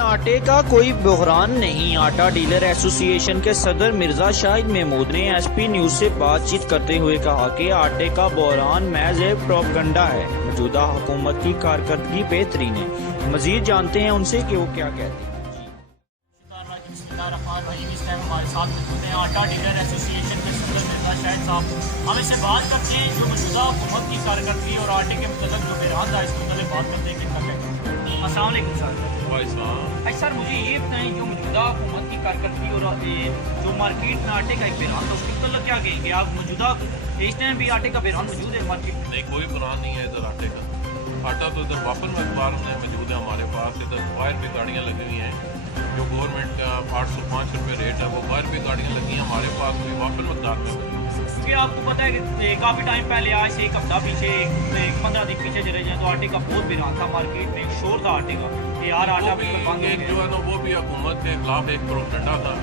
आटे का कोई बहरान नहीं। आटा डीलर एसोसिएशन के सदर मिर्जा शाहिद महमूद ने एसपी न्यूज से बातचीत करते हुए कहा कि आटे का बहरान महज एक प्रोपगंडा है। मौजूदा हुकूमत की कारकर्दगी बेहतरीन है। मजीद जानते हैं उनसे कि वो क्या कहते हैं। हमारे साथ मौजूद हैं आटा डीलर एसोसिएशन के सदर मिर्जा शाहिद साहब। हम इससे बात करते हैं जो मौजूदा हुकूमत की कारकर्दगी और आटे के मतलब जो बहरान था इसके मतलब बात करते हैं कि अस्सलाम वालेकुम सर। सर मुझे ये बताएं जो मौजूदा हुकूमत की कारकर्दगी और जो मार्केट में आटे का एक बहरान था उसके मतलब क्या कहेंगे आप? मौजूदा इस टाइम भी आटे का बहरान मौजूद है मार्केट में? नहीं, कोई बहरान नहीं है इधर आटे का। आटा तो इधर वापन मकदार में मौजूद है हमारे पास। इधर बाहर भी गाड़ियाँ लगी हुई हैं। जो गवर्नमेंट का 805 रुपये रेट है वो बाहर भी गाड़ियाँ लगी हैं हमारे पास भी वापन मकदार में मौजूद है। क्योंकि आपको पता है कि काफ़ी टाइम पहले आज से एक हफ्ता पीछे 15 दिन पीछे चले जाएँ तो आटे का बहुत बहरान था मार्केट में। शोर था आटे का कि यार आटा भी जो है ना वो भी हुकूमत के खिलाफ एक प्रोपगेंडा था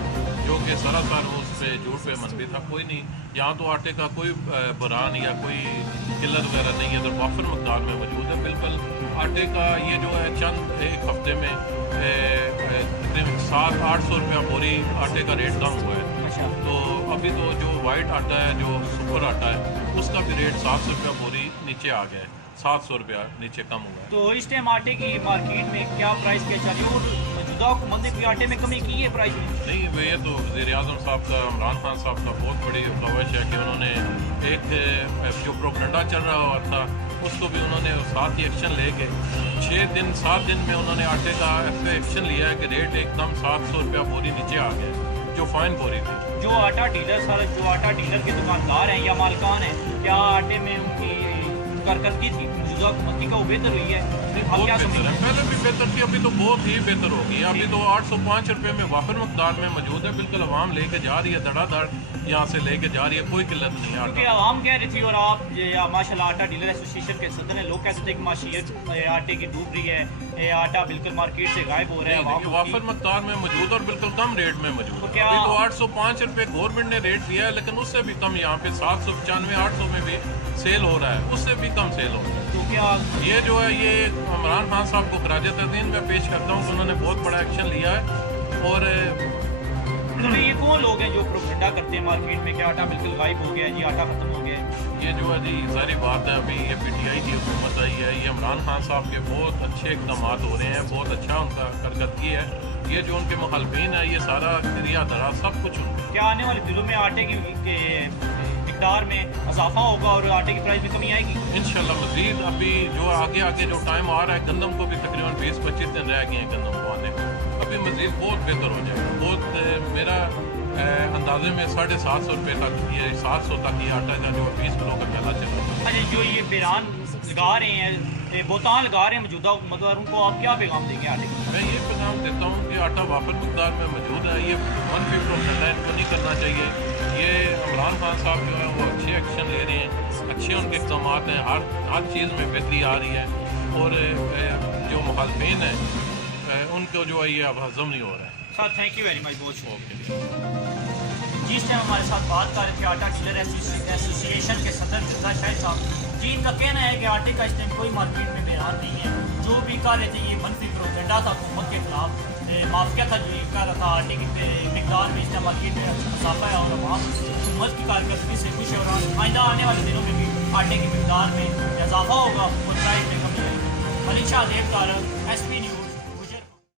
जो कि सरासर उस पे झूठ पे मनबी था। कोई नहीं, यहाँ तो आटे का कोई बहरान या कोई किल्लत वगैरह नहीं है। तो वाफर मकदार में मौजूद है बिल्कुल। आटे का ये जो है चंद एक हफ्ते में तकरीबन 700-800 रुपया बोरी आटे का रेट कम हुआ है। अच्छा। तो अभी तो जो वाइट आटा है जो सुपर आटा है उसका भी रेट 700 रुपया बोरी नीचे आ गया है। 700 रुपया नीचे कम हुआ है। तो इस टाइम आटे की मार्केट में क्या प्राइस क्या चल रही है और मौजूदा हुकूमत ने कोई आटे में कमी की है प्राइस में? नहीं, ये तो वज़ीर आज़म साहब का, इमरान खान साहब का बहुत बड़ी ख्वाहिश है कि उन्होंने एक जो प्रोपगेंडा चल रहा हुआ था उसको भी उन्होंने साथ ही एक्शन लेके 6-7 दिन में उन्होंने आटे का ऐसे एक्शन लिया है कि रेट एकदम 700 रुपया बोरी नीचे आ गया जो फाइन बोरी थी। जो आटा डीलर सर, जो आटा डीलर के दुकानदार हैं या मालिकान हैं, क्या आटे में उनकी कारकर्दगी थी मौजूदा हुकूमत की का वो बेहतर हुई है? बहुत बेहतर है। पहले भी बेहतर थी, अभी तो बहुत ही बेहतर होगी। अभी तो 805 रुपये में वाफर मकदार में मौजूद है। बिल्कुल आवाम लेके जा रही है, धड़ाधड़ यहाँ से लेके जा रही है, कोई किल्लत नहीं है। क्योंकि आवाम कह रही थी और आप माशाल्लाह आटा डीलर एसोसिएशन के सदर हैं, लोग कहते थे कि माशियत आटे की डूब रही है, आटा बिल्कुल मार्केट से गायब हो रहा है। वाफर मकदार में मौजूद और बिल्कुल कम रेट में मौजूद है। अभी तो 805 रुपये गवर्नमेंट ने रेट दिया है, लेकिन उससे भी कम यहाँ पे 795-800 में भी सेल हो रहा है, उससे भी कम सेल हो रहा है। तो क्या ये जो है ये इमरान खान साहब को खराज तक़दीम मैं पेश करता हूँ कि उन्होंने बहुत बड़ा एक्शन लिया है। और तो ये कौन लोग हैं जो प्रोपगेंडा करते हैं मार्केट में कि आटा बिल्कुल गायब हो गया है जी, आटा खत्म हो गया है? ये जो है जी सारी बात है, अभी ये PTI की हुकूमत आई है, ये इमरान खान साहब के बहुत अच्छे इक़दाम हो रहे हैं, बहुत अच्छा उनका कारकर्दगी है। ये जो उनके मुखालफिन है ये सारा क्रिया धरा सब कुछ उनका। क्या आने वाले दिनों में आटे की मिकदार में इजाफा होगा और आटे की प्राइस में कमी आएगी? इंशाल्लाह मज़ीद अभी जो आगे जो टाइम आ रहा है, गंदम को भी तकरीबन 20-25 दिन रह गए हैं गंदम को आने को। अभी मज़ीद बहुत बेहतर हो जाएगा। बहुत मेरा अंदाजे में 750 रुपये तक, ये 700 तक ये आटा का जो 20 किलो का पहला चल रहा है। अच्छा, जो ये बहरान लगा रहे हैं, बोतान लगा रहे हैं मौजूदा मकदार, उनको आप क्या पैगाम देंगे आटे को? मैं ये पैगाम देता हूँ कि आटा वाफर मकदार में मौजूद है। ये मनफी प्रोपगेंडा इनको नहीं करना चाहिए। ये इमरान खान साहब जो है वो अच्छे एक्शन ले रहे हैं, अच्छे उनके इक़दाम हैं, हर चीज़ में बेहतरी आ रही है। और जो मुखालफिन हैं उनको जो है ये अब हज़म नहीं हो रहा है। Sir thank you very much, बहुत शुक्रिया। जिस टाइम हमारे साथ बात कर रहे थे आटा डीलर एसोसिएशन के सदर मिर्जा शाहिद साहब जी, इनका कहना है कि आटे का इस टाइम कोई मार्केट में बहरान नहीं है। जो भी कह रहे थे ये मनफी प्रोपगेंडा था हुकूमत के खिलाफ, माफिया था जो ये कह रहा था आटे की मिकदार में इस टाइम मार्केट में इजाफा है और वहाँ हुकूमत की कारकर्दगी से खुश है और आइंदा आने वाले दिनों में भी आटे की मिकदार में इजाफा होगा और प्राइस में कमी आएगी। Malik Shah Devkar, SP news.